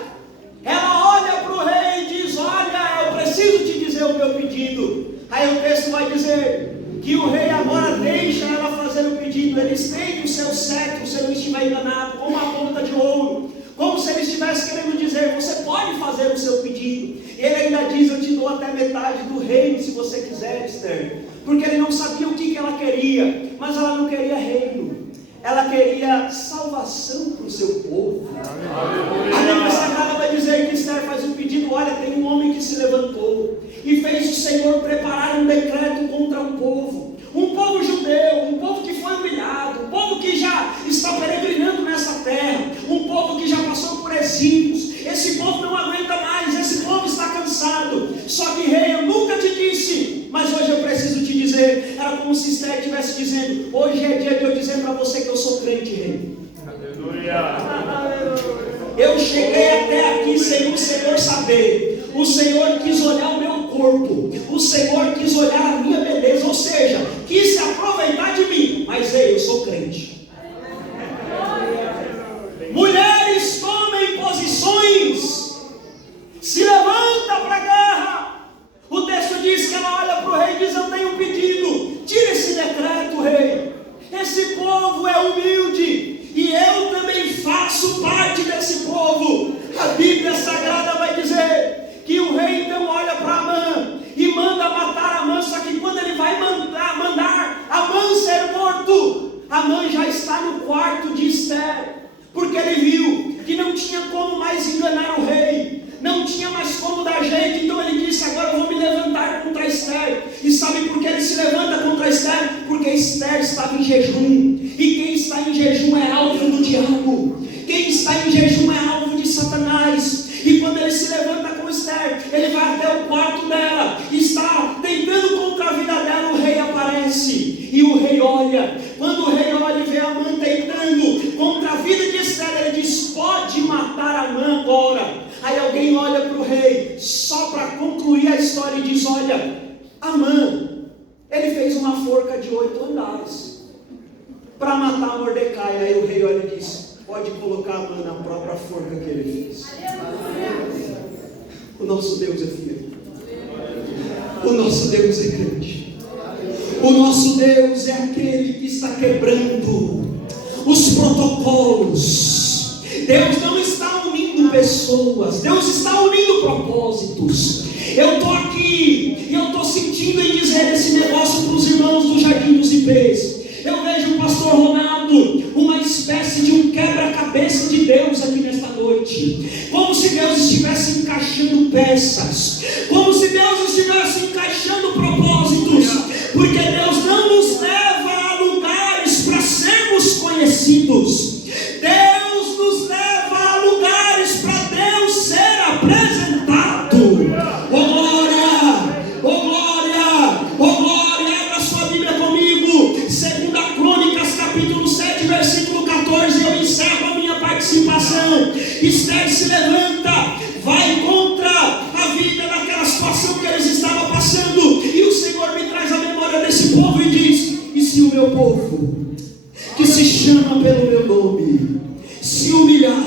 ela olha para o rei e diz: olha, eu preciso te dizer o meu pedido. Aí o texto vai dizer que o rei agora deixa ela fazer o pedido. Ele estende o seu cetro, se eu não estiver enganado, com uma ponta de ouro, como se ele estivesse querendo dizer: você pode fazer o seu pedido. Ele ainda diz: eu te dou até metade do reino se você quiser, Esther. Porque ele não sabia o que ela queria, mas ela não queria reino, ela queria salvação para o seu povo. A Bíblia Sagrada vai dizer que Esther faz um pedido: olha, tem um homem que se levantou e fez o Senhor preparar um decreto contra um povo judeu, um povo que foi humilhado, um povo que já está peregrinando nessa terra, um povo que já passou por exílios. Esse povo não aguenta mais, esse povo está cansado. Só que, rei, eu nunca te disse, mas hoje eu preciso te dizer. Era como se Esther estivesse dizendo: hoje é dia de eu dizer para você que eu sou crente, rei. Aleluia! Eu cheguei até aqui sem o Senhor saber. O Senhor quis olhar o meu corpo, o Senhor quis olhar a minha beleza, ou seja, quis se aproveitar de mim. Mas ei, eu sou crente. Mulheres, tomem posições, se levanta para a guerra. O texto diz que ela olha para o rei e diz: eu tenho um pedido, tira esse decreto, rei. Esse povo é humilde e eu também faço parte desse povo. A Bíblia Sagrada vai dizer que o rei então olha para Amã e manda matar Amã. Só que quando ele vai mandar Amã ser morto, Amã já está no quarto de Esther, porque ele viu que não tinha como mais enganar o rei, não tinha mais como dar jeito. Então ele disse: agora eu vou me levantar contra Esther. E sabe por que ele se levanta contra Esther? Porque Esther estava em jejum, e quem está em jejum é alvo do diabo, quem está em jejum é alvo de Satanás. E quando ele se levanta com Esther, ele vai até o quarto dela, está tentando contra a vida dela. O rei aparece e o rei olha. Quando o rei olha e vê Amã tentando contra a vida de Esther, ele diz: pode matar Amã agora. Aí alguém olha para o rei, só para concluir a história, e diz: olha, Amã, ele fez uma forca de 8 andares para matar Mordecai. Aí o rei olha e diz: pode colocar Amã na própria forca que ele fez. O nosso Deus é fiel, o nosso Deus é grande, o nosso Deus é aquele que está quebrando os protocolos. Deus não está unindo pessoas, Deus está unindo propósitos. Eu estou aqui e eu estou sentindo em dizer esse negócio para os irmãos do Jardim dos Ipês. Eu vejo o pastor cabeça de Deus aqui nesta noite, como se Deus estivesse encaixando peças, como se Deus estivesse encaixando propósitos, porque Deus não nos leva a lugares para sermos conhecidos, Deus nos leva a lugares para Deus ser apresentado. Oh glória, oh glória, oh glória. Abra sua Bíblia comigo, 2 Crônicas capítulo 7 versículo 14. Eu encerro a minha participação. Esther se levanta, vai contra a vida daquela situação que eles estavam passando, e o Senhor me traz a memória desse povo e diz: e se o meu povo, que se chama pelo meu nome, se humilhar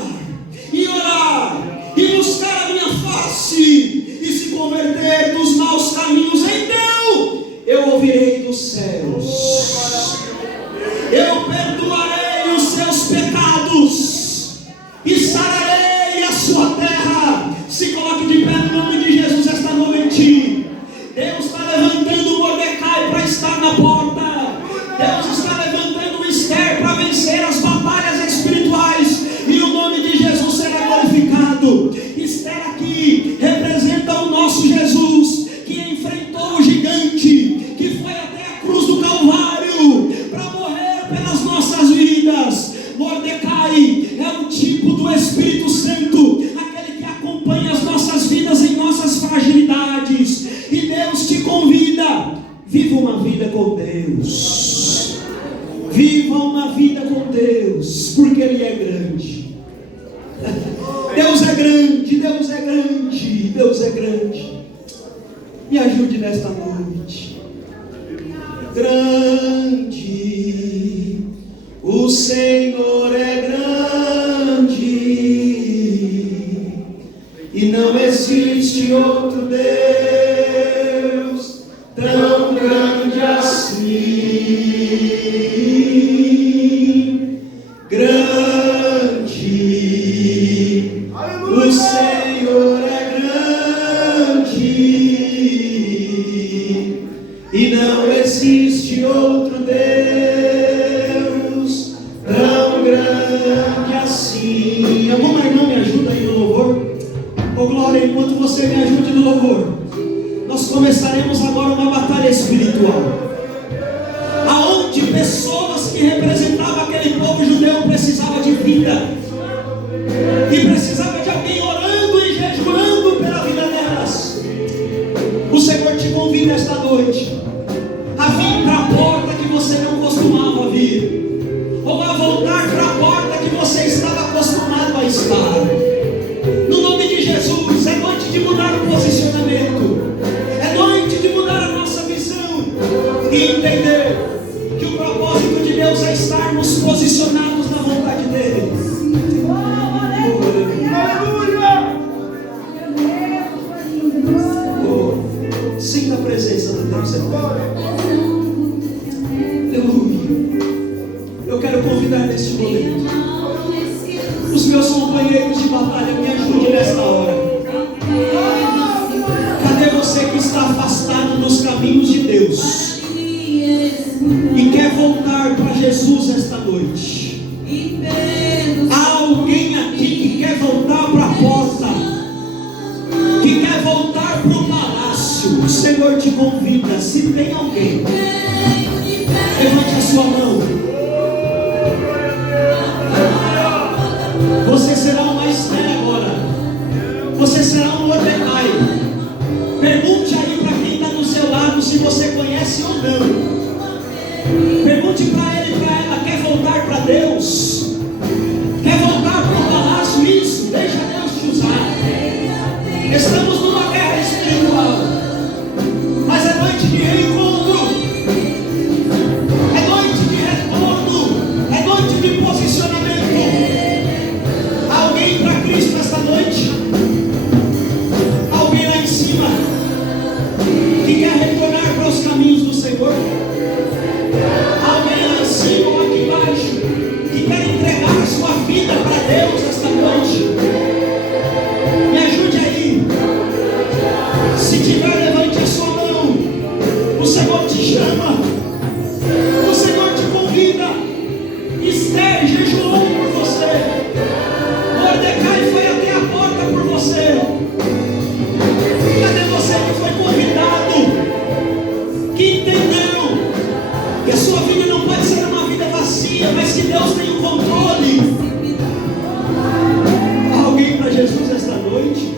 e orar e buscar a minha face e se converter dos maus caminhos, então eu ouvirei dos céus, eu perdoarei os seus pecados e sararei a sua terra. Se coloque de pé no nome de Jesus esta noite. Deus está levantando Mordecai para estar na porta. Deus está levantando Esther para vencer as batalhas espirituais, e o nome de Jesus será glorificado. Esther aqui representa o nosso Jesus, que enfrentou o gigante, que foi até a cruz do Calvário para morrer pelas nossas vidas. Mordecai é um tipo do Espírito Santo, aquele que acompanha as nossas vidas em nossas fragilidades. E Deus te convida: viva uma vida com Deus, viva uma vida com Deus, porque Ele é grande. Deus é grande, Deus é grande, Deus é grande. Me ajude nesta noite. Grande, o Senhor é grande, e não existe outro Deus tão grande assim. Grande, o Senhor é grande, e não existe outro Deus tão grande assim. Alguma irmã me ajuda aí no louvor? Oh glória, enquanto você me ajude no louvor, nós começaremos agora uma batalha espiritual, aonde pessoas que representavam aquele povo judeu precisavam de vida, e precisava de alguém orando e jejuando pela vida delas. O Senhor te convida esta noite a vir para a porta que você não costumava vir, ou a voltar para a porta que você estava acostumado a estar. No nome de Jesus, é noite de mudar o posicionamento, é noite de mudar a nossa visão e entender que o propósito de Deus é estarmos posicionados na vontade dEle. Oh, sinta a presença do Deus eterno. Aleluia. Eu quero convidar neste momento os meus companheiros de batalha. Me ajude nesta hora. Cadê você que está afastado dos caminhos de Deus e quer voltar para Jesus esta noite? Há alguém aqui que quer voltar para a porta, que quer voltar para o palácio? O Senhor te convida. Se tem alguém, levante a sua mão. Você será uma Esther agora. Você será um Mordecai. Pergunte aí para quem está do seu lado se você conhece ou não. Pergunte para ele e para ela: quer voltar para Deus? Quer voltar para o palácio? Isso, deixa Deus te usar. Estamos numa guerra espiritual, mas é noite de reencontro, é noite de retorno, é noite de posicionamento. Alguém para Cristo esta noite? Alguém lá em cima que quer retornar para os caminhos do Senhor? Alguém lá em cima ou aqui embaixo que quer entregar a sua vida para Deus esta noite? Me ajude aí. Se tiver, levante a sua mão. O Senhor te chama, o Senhor te convida. Esther jejuou por você. que entendeu que a sua vida não pode ser uma vida vazia, mas que Deus tem o controle. Há alguém para Jesus esta noite?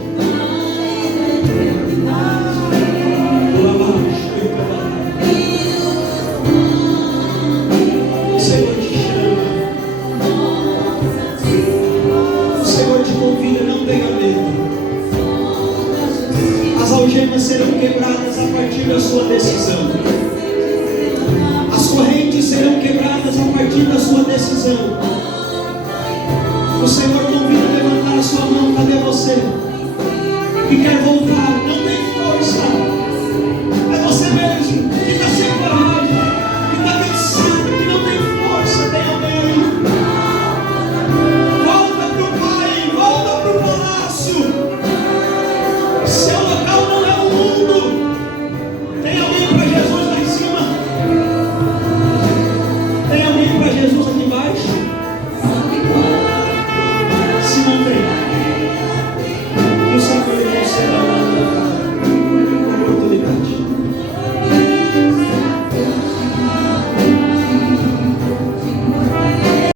O Senhor te chama. O Senhor te convida, não tenha medo. As algemas serão quebradas a partir da sua decisão. As correntes serão quebradas a partir da sua decisão. O Senhor convida a levantar a sua mão. Cadê você? Que quer voltar